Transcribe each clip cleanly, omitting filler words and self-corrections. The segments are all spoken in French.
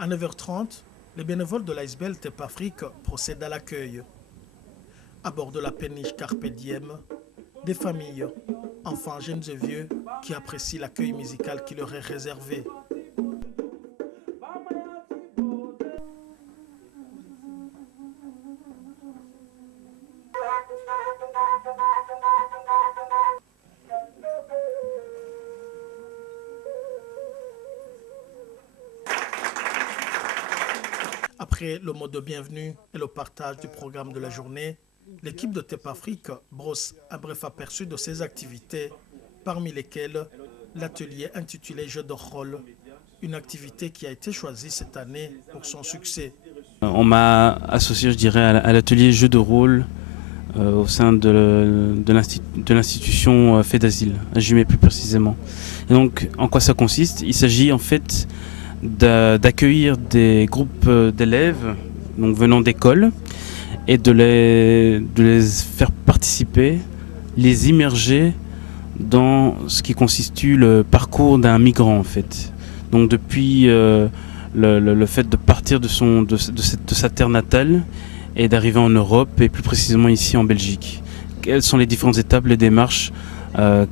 À 9h30, les bénévoles de l'Icebelt TEP Afrique procèdent à l'accueil. À bord de la péniche Carpe Diem, des familles, enfants, jeunes et vieux, qui apprécient l'accueil musical qui leur est réservé. Après le mot de bienvenue et le partage du programme de la journée, l'équipe de TEP Afrique brosse un bref aperçu de ses activités, parmi lesquelles l'atelier intitulé Jeux de rôle, une activité qui a été choisie cette année pour son succès. On m'a associé, je dirais, à l'atelier Jeux de rôle au sein de l'institution Fait d'Asile, à Jumet plus précisément. Et donc, en quoi ça consiste? Il s'agit en fait d'accueillir des groupes d'élèves donc venant d'écoles et de les faire participer, les immerger dans ce qui constitue le parcours d'un migrant en fait. Donc depuis le fait de partir de sa terre natale et d'arriver en Europe et plus précisément ici en Belgique. Quelles sont les différentes étapes, les démarches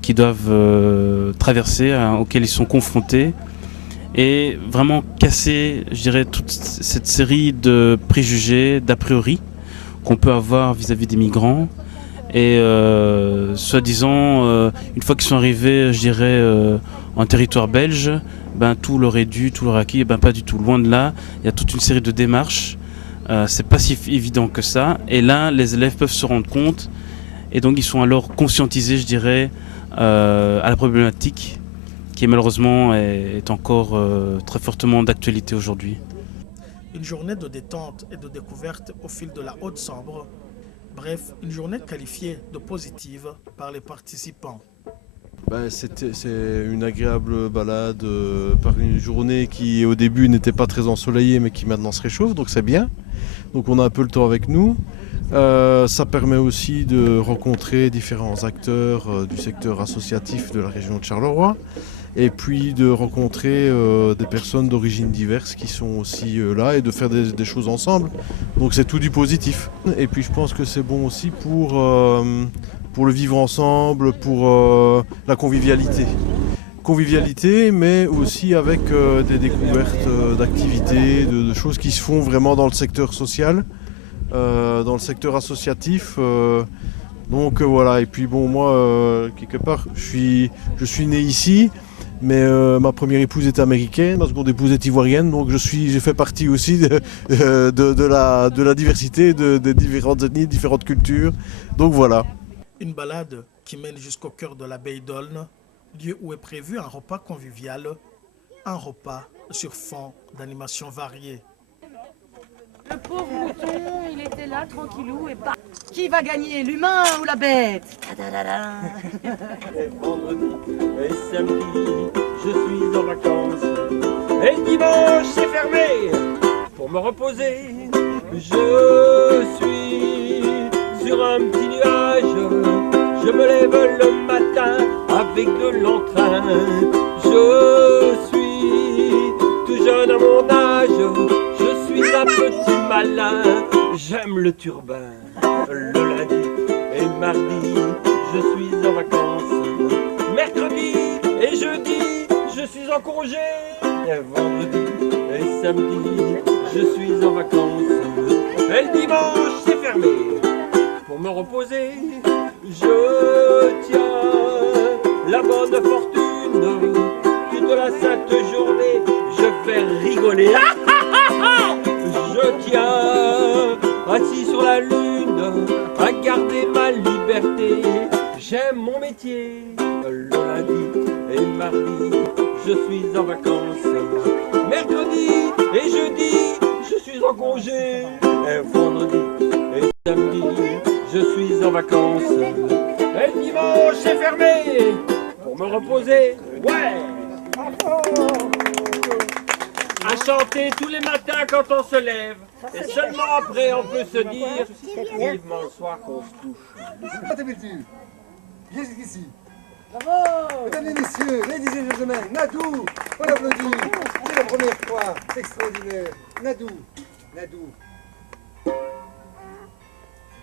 qu'ils doivent traverser, auxquelles ils sont confrontés, et vraiment casser, je dirais, toute cette série de préjugés, d'a priori qu'on peut avoir vis-à-vis des migrants. Et soi-disant, une fois qu'ils sont arrivés, je dirais, en territoire belge, tout leur est dû, tout leur est acquis. Pas du tout. Loin de là, il y a toute une série de démarches. C'est pas si évident que ça. Et là, les élèves peuvent se rendre compte. Et donc, ils sont alors conscientisés, je dirais, à la problématique qui malheureusement est encore très fortement d'actualité aujourd'hui. Une journée de détente et de découverte au fil de la haute Sambre. Bref, une journée qualifiée de positive par les participants. C'est une agréable balade par une journée qui au début n'était pas très ensoleillée mais qui maintenant se réchauffe, donc c'est bien. Donc on a un peu le temps avec nous. Ça permet aussi de rencontrer différents acteurs du secteur associatif de la région de Charleroi et puis de rencontrer des personnes d'origines diverses qui sont aussi là et de faire des choses ensemble. Donc c'est tout du positif. Et puis je pense que c'est bon aussi pour le vivre ensemble, pour la convivialité. Convivialité, mais aussi avec des découvertes d'activités, de choses qui se font vraiment dans le secteur social, dans le secteur associatif. Donc voilà, et puis bon, moi, quelque part, je suis né ici, mais ma première épouse est américaine, ma seconde épouse est ivoirienne, donc j'ai fait partie aussi de la diversité, des différentes ethnies, différentes cultures. Donc voilà. Une balade qui mène jusqu'au cœur de la baie d'Aulne, lieu où est prévu un repas convivial, un repas sur fond d'animations variées. Le pauvre mouton, il était là, tranquillou, et pas. Qui va gagner, l'humain ou la bête? Et vendredi et samedi, je suis en vacances. Et dimanche, c'est fermé pour me reposer. Je suis sur un petit nuage. Je me lève le matin avec de l'entrain. Je suis tout jeune à mon âge. Je suis un petit malin. J'aime le turbin. Le lundi et mardi, je suis en vacances. Mercredi et jeudi, je suis en congé. Et vendredi et samedi, je suis en vacances. Et le dimanche, c'est fermé pour me reposer. Je tiens la bonne fortune. Toute la sainte journée, je fais rigoler. Je tiens assis sur la lune à garder ma liberté. J'aime mon métier. Le lundi et mardi, je suis en vacances. Mercredi et jeudi, je suis en congé. Et vendredi et samedi, je suis en vacances. Et le dimanche, c'est fermé pour me reposer. Ouais! À chanter tous les matins quand on se lève. Et seulement après on peut se dire vivement le soir qu'on se touche. Jusqu'ici. Mesdames et messieurs, ladies and gentlemen, Nadou, on applaudit, c'est la première fois, c'est extraordinaire. Nadou, Nadou,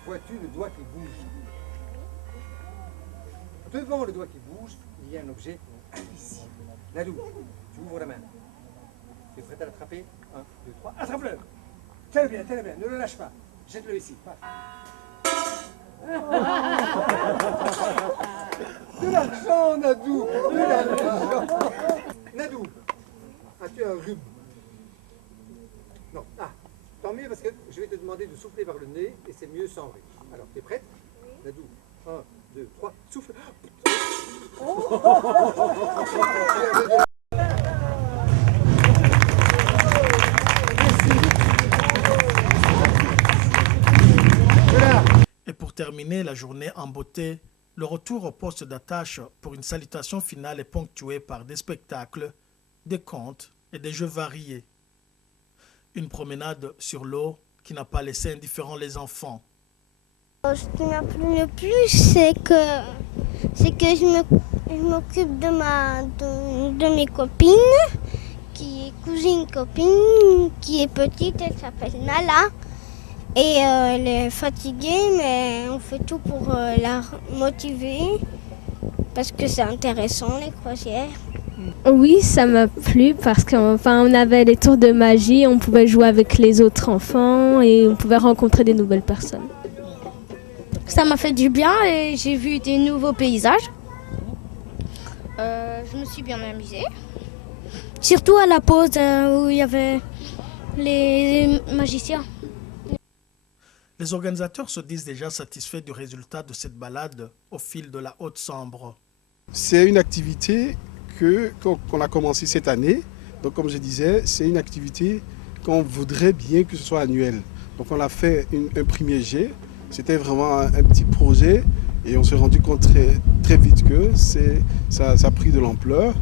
vois-tu le doigt qui bouge? Devant le doigt qui bouge, il y a un objet invisible. Nadou, tu ouvres la main. Tu es prêt à l'attraper? 1, 2, 3, attrape-le! Tiens-le bien, ne le lâche pas. Jette-le ici. Paf. De l'argent, Nadou! De l'argent! Nadou, as-tu un rhume? Non. Ah, tant mieux parce que je vais te demander de souffler par le nez et c'est mieux sans rhume. Alors, tu es prête? Nadou, 1, 2, 3, souffle! Et pour terminer la journée en beauté, le retour au poste d'attache pour une salutation finale est ponctué par des spectacles, des contes et des jeux variés. Une promenade sur l'eau qui n'a pas laissé indifférents les enfants. Ce qui m'a plu le plus, c'est que je m'occupe de mes copines, qui est cousine copine, qui est petite, elle s'appelle Nala. Et elle est fatiguée, mais on fait tout pour la motiver, parce que c'est intéressant les croisières. Oui, ça m'a plu parce qu'on avait les tours de magie, on pouvait jouer avec les autres enfants et on pouvait rencontrer des nouvelles personnes. Ça m'a fait du bien et j'ai vu des nouveaux paysages. Je me suis bien amusée. Surtout à la pause où il y avait les magiciens. Les organisateurs se disent déjà satisfaits du résultat de cette balade au fil de la Haute-Sambre. C'est une activité qu'on a commencé cette année. Donc comme je disais, c'est une activité qu'on voudrait bien que ce soit annuel. Donc on a fait un premier jet. C'était vraiment un petit projet et on s'est rendu compte très vite que ça a pris de l'ampleur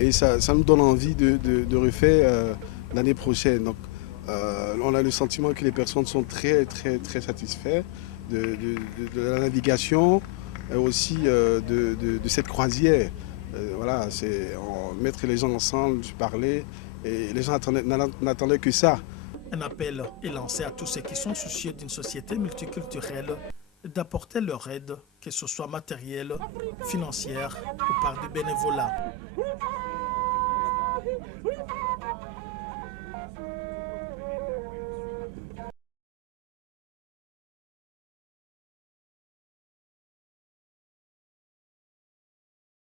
et ça nous donne envie de refaire l'année prochaine. Donc, on a le sentiment que les personnes sont très satisfaites de la navigation et aussi de cette croisière. Voilà, c'est mettre les gens ensemble, parler, et les gens n'attendaient que ça. Un appel est lancé à tous ceux qui sont soucieux d'une société multiculturelle d'apporter leur aide, que ce soit matérielle, financière ou par du bénévolat.